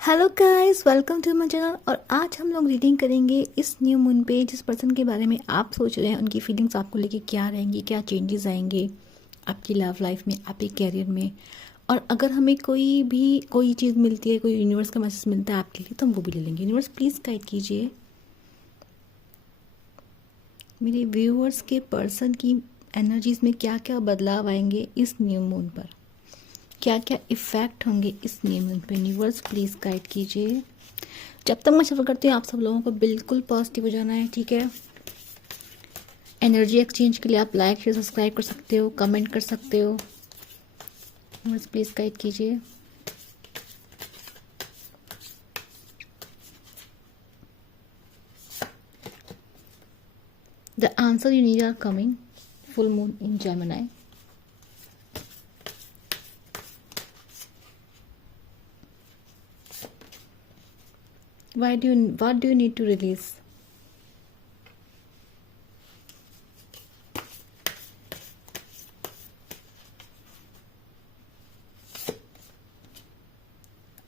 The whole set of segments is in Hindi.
Hello guys, welcome to my channel. और आज हम लोग रीडिंग करेंगे इस न्यू मून पे जिस पर्सन के बारे में आप सोच रहे हैं उनकी फीलिंग्स आपको लेके क्या रहेंगी, क्या चेंजेस आएंगे आपकी लव लाइफ में, आपके कैरियर में। और अगर हमें कोई चीज़ मिलती है, कोई यूनिवर्स का मैसेज मिलता है आपके लिए, तो हम वो भी ले लेंगे। यूनिवर्स प्लीज़ गाइड कीजिए मेरे व्यूअर्स के पर्सन की एनर्जीज में क्या क्या बदलाव आएंगे इस न्यू मून पर, क्या क्या इफ़ेक्ट होंगे इस न्यू मून पे। यूनिवर्स प्लीज़ गाइड कीजिए। जब तक मैं सफ़र करती हूँ आप सब लोगों को बिल्कुल पॉजिटिव हो जाना है, ठीक है। एनर्जी एक्सचेंज के लिए आप लाइक शेयर सब्सक्राइब कर सकते हो, कमेंट कर सकते हो। यूनिवर्स प्लीज़ गाइड कीजिए। The answer you need are coming. Full moon in Gemini. What do you need to release?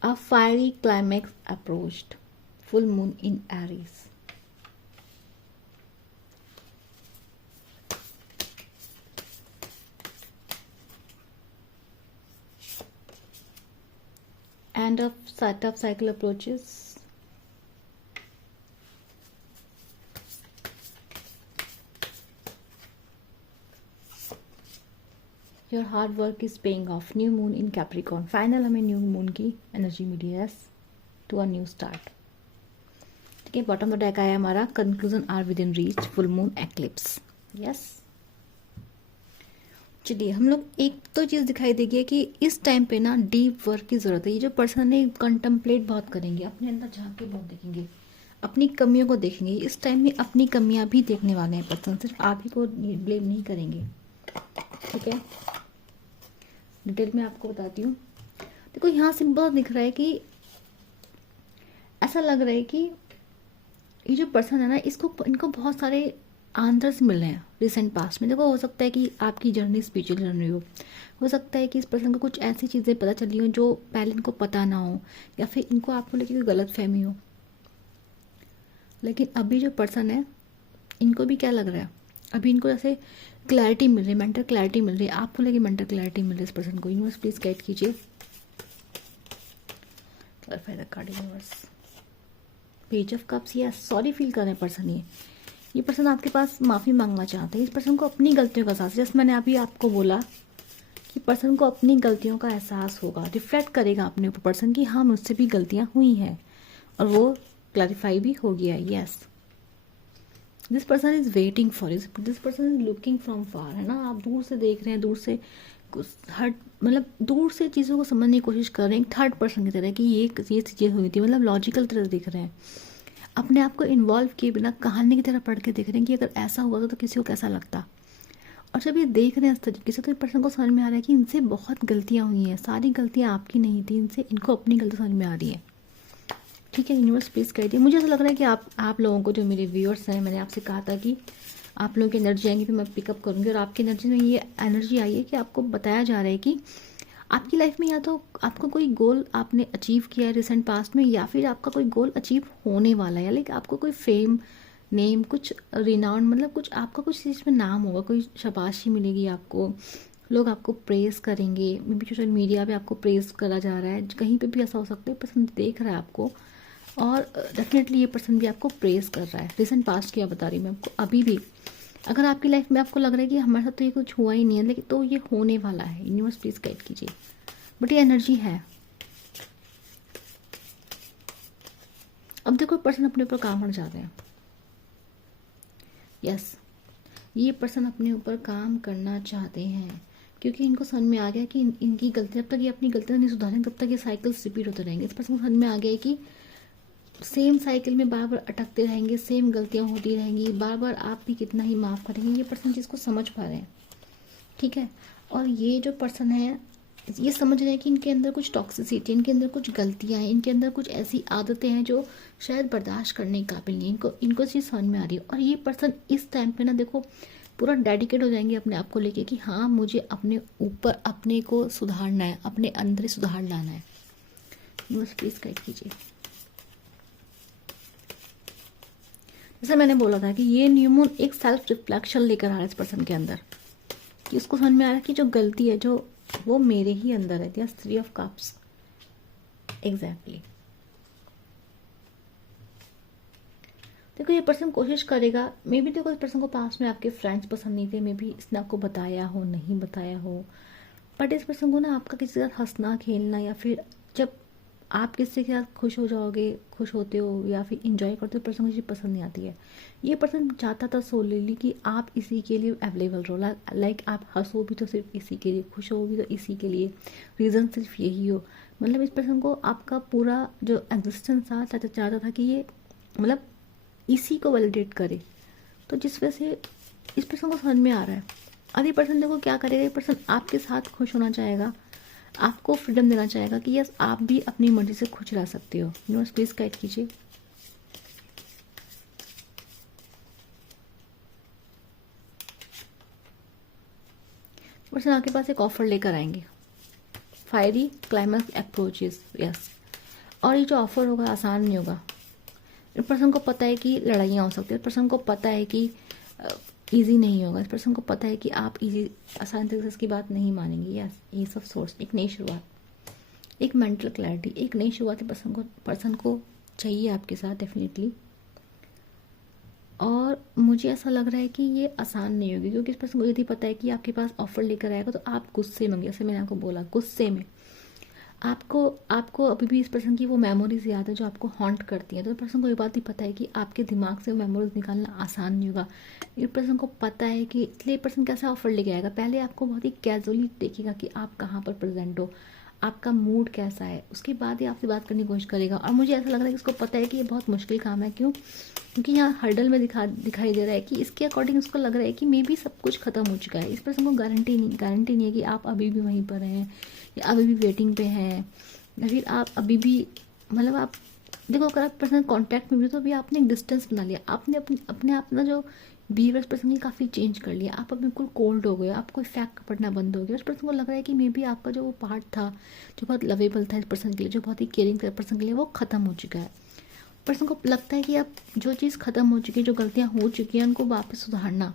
A fiery climax approached. Full moon in Aries. End of setup cycle approaches. Your hard work is paying off. New moon in Capricorn. Final हमें न्यू मून की एनर्जी मिली है टू अ न्यू स्टार्ट। ठीक है, बॉटम ऑफ द डेक आया हमारा conclusion are within reach. Full moon eclipse. Yes, चलिए हम लोग एक तो चीज़ दिखाई देगी कि इस टाइम पे ना डीप वर्क की ज़रूरत है। ये जो पर्सन है कंटम्पलेट बहुत करेंगे, अपने अंदर झांक के बहुत देखेंगे, अपनी कमियों को देखेंगे। इस टाइम में अपनी कमियां भी देखने वाले हैं पर्सन, सिर्फ आप ही को ब्लेम नहीं करेंगे। ठीक है, डिटेल में आपको बताती हूँ। देखो यहाँ से बहुत दिख रहा है कि ऐसा लग रहा है कि ये जो पर्सन है ना, इनको बहुत सारे आंसर्स मिल रहे हैं रिसेंट पास्ट में। देखो हो सकता है कि आपकी जर्नी स्पिरिचुअल जर्नी हो सकता है कि इस पर्सन को कुछ ऐसी चीज़ें पता चली हो जो पहले इनको पता ना हो, या फिर इनको आपको लेकर कोई गलत फहमी हो। लेकिन अभी जो पर्सन है इनको भी क्या लग रहा है, अभी इनको जैसे क्लैरिटी मिल रही है, मेंटल क्लैरिटी मिल रही है। आपको लेके मेंटल क्लैरिटी मिल रही है इस पर्सन को। यूनिवर्स प्लीज गाइड कीजिए। Clarify the card universe. Page of cups. या सॉरी फील कर रहे हैं पर्सन। ये पर्सन आपके पास माफ़ी मांगना चाहते हैं। इस पर्सन को अपनी गलतियों का एहसास, जैसे मैंने अभी आपको बोला कि पर्सन को अपनी गलतियों का एहसास होगा, रिफ्लेक्ट करेगा अपने ऊपर पर्सन की, हाँ मुझसे भी गलतियाँ हुई हैं, और वो क्लैरिफाई भी हो गया है। Yes, this person is waiting for this person is looking from far, है ना। आप दूर से देख रहे हैं, दूर से हट, मतलब दूर से चीज़ों को समझने की कोशिश कर रहे हैं थर्ड पर्सन की तरह कि ये चीज़ें हुई थी, मतलब लॉजिकल तरह देख रहे हैं। अपने आप को इन्वॉल्व किए बिना कहानी की तरह पढ़ के देख रहे हैं कि अगर ऐसा हुआ तो किसी को कैसा लगता। और जब ये देख रहे हैं इस तरीके से, तो पर्सन को समझ में आ रहा है कि इनसे बहुत गलतियाँ हुई हैं, सारी गलतियाँ आपकी नहीं थी, इनको अपनी गलती समझ में आ रही है। ठीक है, यूनिवर्स प्लीज़ कह दिए। मुझे ऐसा लग रहा है कि आप लोगों को, जो मेरे व्यूअर्स हैं, मैंने आपसे कहा था कि आप लोगों की एनर्जी आएंगी फिर मैं पिकअप करूँगी, और आपकी एनर्जी में ये एनर्जी आई है कि आपको बताया जा रहा है कि आपकी लाइफ में या तो आपको कोई गोल आपने अचीव किया है रिसेंट पास्ट में, या फिर आपका कोई गोल अचीव होने वाला है, लाइक आपको कोई फेम, नेम, कुछ रिनाउंड, मतलब कुछ आपका कुछ चीज़ में नाम होगा, कोई शाबाशी मिलेगी आपको, लोग आपको प्रेस करेंगे। मे बी सोशल मीडिया पे आपको प्रेस करा जा रहा है, कहीं पे भी ऐसा हो सकता है। पर्सन देख रहा है आपको, और डेफिनेटली ये पर्सन भी आपको प्रेस कर रहा है। रिसेंट पास्ट क्या बता रही मैं आपको। अभी भी अगर आपकी लाइफ में आपको लग रहा है कि हमारे साथ तो ये कुछ हुआ ही नहीं है, लेकिन तो ये होने वाला है, यूनिवर्स प्लीज गाइड कीजिए। बट ये एनर्जी है। अब देखो पर्सन अपने ऊपर काम करना चाहते हैं। यस, ये पर्सन अपने ऊपर काम करना चाहते हैं, क्योंकि इनको समझ में आ गया कि इनकी गलती, जब तक ये अपनी गलतियां नहीं सुधारेंगे तब तक ये साइकिल्स रिपीट होते रहेंगे। इस पर्सन को समझ में आ गया है कि सेम साइकिल में बार बार अटकते रहेंगे, सेम गलतियां होती रहेंगी, बार बार आप भी कितना ही माफ़ करेंगे। ये पर्सन जिसको समझ पा रहे हैं, ठीक है। और ये जो पर्सन है ये समझ रहे हैं कि इनके अंदर कुछ टॉक्सिसिटी, इनके अंदर कुछ गलतियां हैं, इनके अंदर कुछ ऐसी आदतें हैं जो शायद बर्दाश्त करने के काबिल नहीं। इनको चीज़ समझ में आ रही है। और ये पर्सन इस टाइम पे ना देखो पूरा डेडिकेट हो जाएंगे अपने आप को लेके कि हाँ मुझे अपने ऊपर अपने को सुधारना है, अपने अंदर सुधार लाना है। बस प्लीज गाइड कीजिए। जैसे मैंने बोला था कि ये न्यू मून एक सेल्फ रिफ्लेक्शन लेकर आ रहा है इस पर्सन के अंदर, कि उसको समझ में आ रहा है कि जो गलती है जो वो मेरे ही अंदर है। Yes, 3 of cups exactly. देखो ये पर्सन कोशिश करेगा, मे बी देखो इस पर्सन को पास में आपके फ्रेंड्स पसंद नहीं थे, मे बी इसने आपको बताया हो नहीं बताया हो, बट इस पर्सन को ना आपका किसी के साथ हंसना खेलना, या फिर जब आप किसी के साथ खुश हो जाओगे, खुश होते हो या फिर इंजॉय करते हो, पर्सन को चीज़ पसंद नहीं आती है। ये पर्सन चाहता था सोलिली कि आप इसी के लिए अवेलेबल रहो, लाइक आप हंसो भी तो सिर्फ इसी के लिए, खुश हो भी तो इसी के लिए, रीज़न सिर्फ यही हो। मतलब इस पर्सन को आपका पूरा जो एग्जिस्टेंस था चाहता था कि ये मतलब इसी को वैलिडेट करे। तो जिस वजह से इस पर्सन को समझ में आ रहा है। और ये पर्सन देखो क्या करेगा, ये पर्सन आपके साथ खुश होना चाहेगा, आपको फ्रीडम देना चाहेगा कि यस आप भी अपनी मर्जी से खुश रह सकते हो। यूनिवर्स प्लीज गाइड कीजिए। पर्सन आपके पास एक ऑफर लेकर आएंगे, फायरी क्लाइमैक्स अप्रोचेस, यस। और ये जो ऑफर होगा आसान नहीं होगा। इस पर्सन को पता है कि लड़ाइयाँ हो सकती है, इस पर्सन को पता है कि इजी नहीं होगा, इस पर्सन को पता है कि आप इजी आसान तरीके से इसकी बात नहीं मानेंगे। यस, ये सब सोर्स, एक नई शुरुआत, एक मेंटल क्लैरिटी, एक नई शुरुआत पर्सन को चाहिए आपके साथ डेफिनेटली। और मुझे ऐसा लग रहा है कि ये आसान नहीं होगी, क्योंकि इस पर्सन को यदि पता है कि आपके पास ऑफर लेकर आएगा तो आप गुस्से में, जैसे मैंने आपको बोला गुस्से में, आपको अभी भी इस पर्सन की वो मेमोरीज याद है जो आपको हॉन्ट करती है। तो इस पर्सन को ये बात ही पता है कि आपके दिमाग से वो मेमोरीज निकालना आसान नहीं होगा। इस पर्सन को पता है कि इसलिए पर्सन कैसा ऑफर लेके आएगा, पहले आपको बहुत ही कैजुअली देखेगा कि आप कहाँ पर प्रेजेंट हो, आपका मूड कैसा है, उसके बाद ही आपसे बात करने की कोशिश करेगा। और मुझे ऐसा लग रहा है कि इसको पता है कि ये बहुत मुश्किल काम है। क्यों? क्योंकि यहाँ हर्डल में दिखाई दे रहा है कि इसके अकॉर्डिंग उसको लग रहा है कि मे बी सब कुछ खत्म हो चुका है। इस पर्सन को गारंटी नहीं है कि आप अभी भी वहीं पर हैं, या अभी भी वेटिंग पे हैं, या फिर आप अभी भी मतलब आप देखो, अगर आप पर्सन कांटेक्ट में भी तो अभी आपने एक डिस्टेंस बना लिया, आपने अपने आप ना जो बिहेवियर पर्सन की काफ़ी चेंज कर लिया, आप अब बिल्कुल कोल्ड हो गए, आपको इफेक्ट पड़ना बंद हो गया। उस पर्सन को लग रहा है कि मे बी आपका जो वो पार्ट था जो बहुत लवेबल था इस पर्सन के लिए, जो बहुत ही केयरिंग पर्सन के लिए, वो ख़त्म हो चुका है। पर्सन को लगता है कि अब जो चीज़ ख़त्म हो चुकी है, जो गलतियाँ हो चुकी हैं, उनको वापस सुधारना,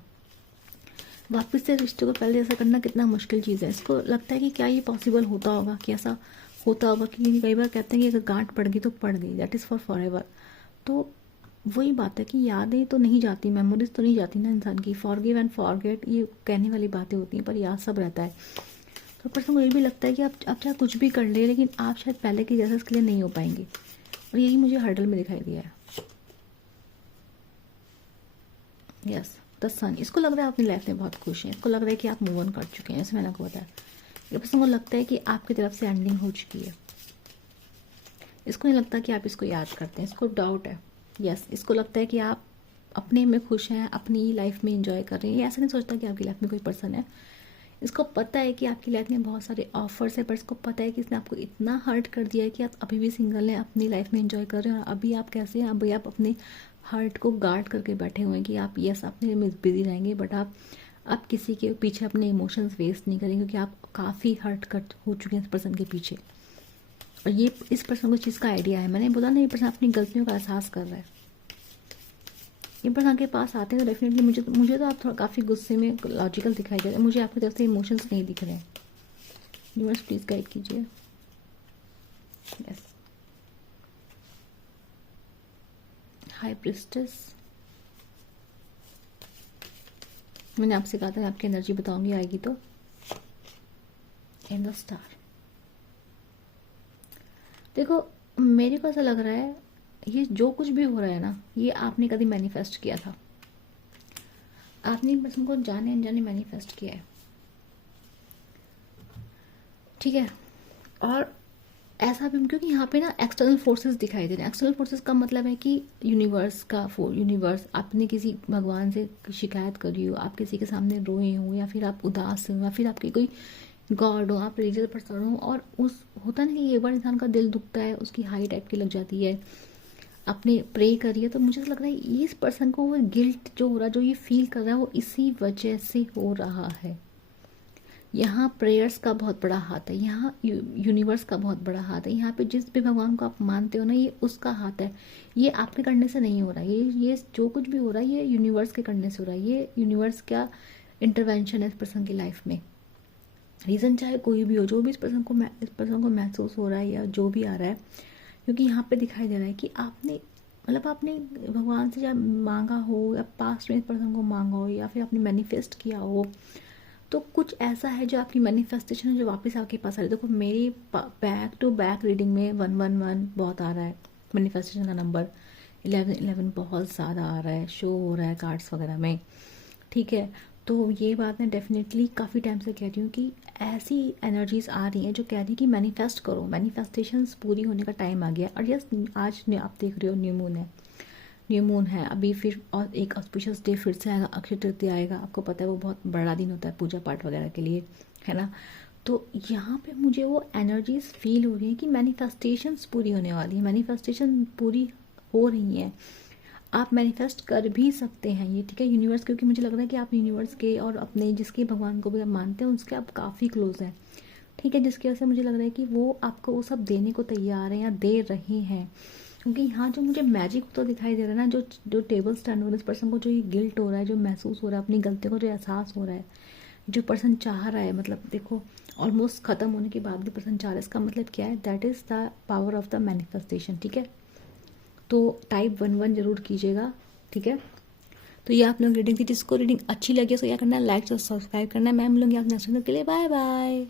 वापस से रिश्ते को पहले जैसा करना कितना मुश्किल चीज़ है। इसको लगता है कि क्या ये पॉसिबल होता होगा, कि ऐसा होता होगा, कि कई बार कहते हैं कि अगर गांठ पड़ गई तो पड़ गई, दैट इज़ फॉर एवर। तो वही बात है कि यादें तो नहीं जाती, मेमोरीज तो नहीं जाती ना इंसान की। फॉरगिव एंड फॉरगेट ये कहने वाली बातें होती हैं, पर याद सब रहता है। तो पर्सन को ये भी लगता है कि आप चाहे कुछ भी कर ले, लेकिन आप शायद पहले के जैसे इसके लिए नहीं हो पाएंगे। और यही मुझे हर्डल में दिखाई दिया है। यस, द सन। इसको लग रहा है अपनी लाइफ में बहुत खुश हैं, इसको लग रहा है कि आप मूव ऑन कर चुके हैं, जैसे मैंने आपको बताया। ये पर्सन को लगता है कि आपकी तरफ से एंडिंग हो चुकी है। इसको नहीं लगता कि आप इसको याद करते हैं, इसको डाउट है। यस, इसको लगता है कि आप अपने में खुश हैं, अपनी लाइफ में एंजॉय कर रहे हैं। ये ऐसा नहीं सोचता कि आपकी लाइफ में कोई पर्सन है। इसको पता है कि आपकी लाइफ में बहुत सारे ऑफर्स है, पर इसको पता है कि इसने आपको इतना हर्ट कर दिया है कि आप अभी भी सिंगल हैं, अपनी लाइफ में एंजॉय कर रहे हैं। और अभी आप कैसे हैं, अभी आप अपने हर्ट को गार्ड करके बैठे हुए हैं कि आप यस अपने में बिजी रहेंगे, बट आप किसी के पीछे अपने इमोशंस वेस्ट नहीं करेंगे, क्योंकि आप काफ़ी हर्ट कर हो चुके हैं इस पर्सन के पीछे। और ये इस पर्सन को चीज़ का आइडिया है। मैंने बोला ना, ये पर्सन अपनी गलतियों का एहसास कर रहा है। ये पर्सन आपके पास आते हैं तो डेफिनेटली मुझे तो आप थोड़ा काफ़ी गुस्से में लॉजिकल दिखाई दे रहे हैं, मुझे आपकी तरफ से इमोशंस नहीं दिख रहे हैं। यूनिवर्स प्लीज गाइड कीजिए। Yes, high priestess. मैंने आपसे कहा था आपकी एनर्जी बताऊंगी, आएगी तो। And the star. देखो मेरे को ऐसा लग रहा है, ये जो कुछ भी हो रहा है ना, ये आपने कभी मैनिफेस्ट किया था। आपने एक पर्सन को जाने अनजाने मैनिफेस्ट किया है, ठीक है। और ऐसा भी क्योंकि यहाँ पे ना एक्सटर्नल फोर्सेस दिखाई दे रहे हैं। एक्सटर्नल फोर्सेस का मतलब है कि यूनिवर्स आपने किसी भगवान से शिकायत करी हो, आप किसी के सामने रोए हो, या फिर आप उदास हो, या फिर आपकी कोई गॉड हो, आप रिलीजियस पर्सन हो, और उस होता है ना कि एक बार इंसान का दिल दुखता है, उसकी हाई टाइप की लग जाती है, आपने प्रे करी है। तो मुझे लग रहा है इस पर्सन को वो गिल्ट जो हो रहा है, जो ये फील कर रहा है, वो इसी वजह से हो रहा है। यहाँ प्रेयर्स का बहुत बड़ा हाथ है, यहाँ यूनिवर्स का बहुत बड़ा हाथ है। यहाँ पे जिस भी भगवान को आप मानते हो ना, ये उसका हाथ है। ये आपके करने से नहीं हो रहा है, ये जो कुछ भी हो रहा है ये यूनिवर्स के करने से हो रहा है। ये यूनिवर्स का इंटरवेंशन है इस पर्सन की लाइफ में। रीज़न चाहे कोई भी हो, जो भी इस पर्सन को महसूस हो रहा है या जो भी आ रहा है, क्योंकि यहाँ पे दिखाई दे रहा है कि आपने मतलब आपने भगवान से जब मांगा हो या पास्ट में इस पर्सन को मांगा हो या फिर आपने मैनिफेस्ट किया हो, तो कुछ ऐसा है जो आपकी मैनिफेस्टेशन है जो वापस आपके पास आ रही है। देखो मेरी बैक टू बैक रीडिंग में 111 बहुत आ रहा है, मैनिफेस्टेशन का नंबर 1111 बहुत ज़्यादा आ रहा है, शो हो रहा है कार्ड्स वगैरह में। ठीक है, तो ये बात मैं डेफिनेटली काफ़ी टाइम से कह रही हूँ कि ऐसी एनर्जीज आ रही हैं जो कह रही है कि मैनिफेस्ट करो, मैनिफेस्टेशंस पूरी होने का टाइम आ गया। और यस, आज आप देख रहे हो न्यू मून है अभी, फिर और एक ऑस्पिशियस डे फिर से आएगा, अक्षय तृतीया आएगा। आपको पता है वो बहुत बड़ा दिन होता है पूजा पाठ वगैरह के लिए, है ना। तो यहाँ पे मुझे वो एनर्जीज फील हो रही है कि मैनिफेस्टेशंस पूरी होने वाली है, मैनिफेस्टेशन पूरी हो रही हैं। आप मैनिफेस्ट कर भी सकते हैं ये, ठीक है, यूनिवर्स, क्योंकि मुझे लग रहा है कि आप यूनिवर्स के और अपने जिसके भगवान को भी आप मानते हैं उसके आप काफ़ी क्लोज हैं, ठीक है, जिसकी वजह से मुझे लग रहा है कि वो आपको वो सब देने को तैयार हैं या दे रहे हैं। क्योंकि यहाँ जो मुझे मैजिक तो दिखाई दे रहा है ना, जो टेबल स्टैंड हो रहा है इस पर्सन को, जो ये गिल्ट हो रहा है, जो महसूस हो रहा है अपनी गलतियों को, जो एहसास हो रहा है, जो पर्सन चाह रहा है, मतलब देखो ऑलमोस्ट ख़त्म होने के बाद भी पर्सन चाह रहा है, इसका मतलब क्या है, that is the power of the manifestation, ठीक है। तो टाइप 11 जरूर कीजिएगा, ठीक है। तो ये आप लोग रीडिंग थी, जिसको रीडिंग अच्छी लगी तो क्या करना है, लाइक और सब्सक्राइब करना है। मैं मिलूंगी आप नेक्स्ट वीडियो के लिए, बाय बाय।